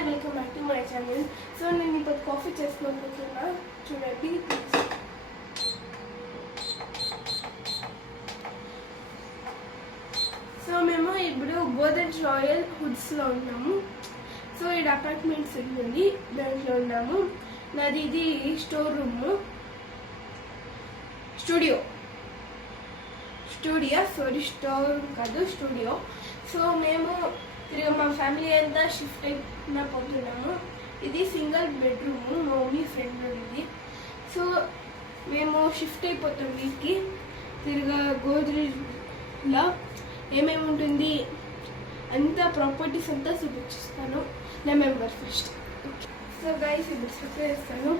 Hi welcome back to my channel. So నేను ఇప్పుడు కాఫీ చేసుకోబోతున్నా, చూడండి. సో మేము ఇప్పుడు గోదరెజ్ రాయల్ హుడ్స్లో ఉన్నాము. సో ఇది అపార్ట్మెంట్స్ ఉంది, దాంట్లో ఉన్నాము. నాది ఇది store room, studio store room కాదు, స్టూడియో. సో మేము తిరిగి మా ఫ్యామిలీ అంతా షిఫ్ట్ అయినా పోతున్నాము. ఇది సింగిల్ బెడ్రూమ్, మా మమ్మీ ఫ్రెండ్ ఇది. సో మేము షిఫ్ట్ అయిపోతాం వీటికి. తిరిగా గోద్రేజ్లో ఏమేమి ఉంటుంది అంతా ప్రాపర్టీస్ అంతా చూపించిస్తాను నవంబర్ 1. సో గైస్ ఇప్పుడు స్టార్ట్ చేస్తాను.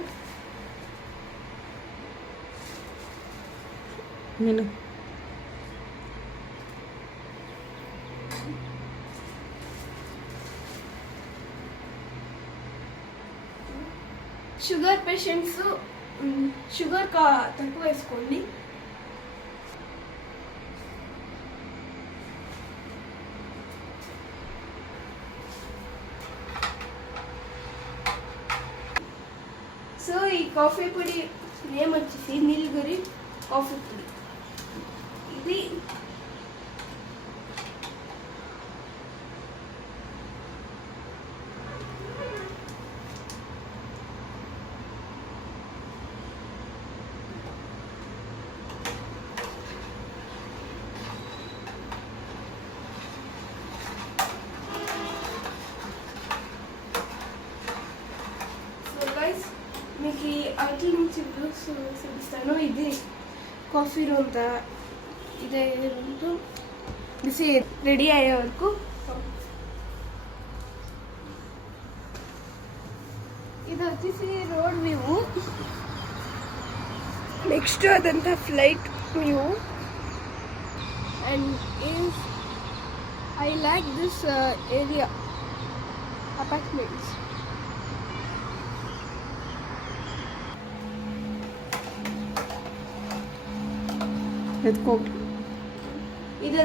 నేను షుగర్ పేషెంట్స్ షుగర్ తక్కువ వేసుకోండి. సో ఈ కాఫీ పొడి నేమ్ వచ్చేసి నీలగిరి కాఫీ పొడి. ఇది మీకు అట్ల నుంచి చూపిస్తాను. ఇది కాఫీ రూమ్, ఇదే రూమ్ దిస్ రెడీ అయ్యే వరకు. ఇది వచ్చేసి రోడ్ వ్యూ, నెక్స్ట్ అదంతా flight view. And I like this area apartments. ఎత్తుకో. ఇదే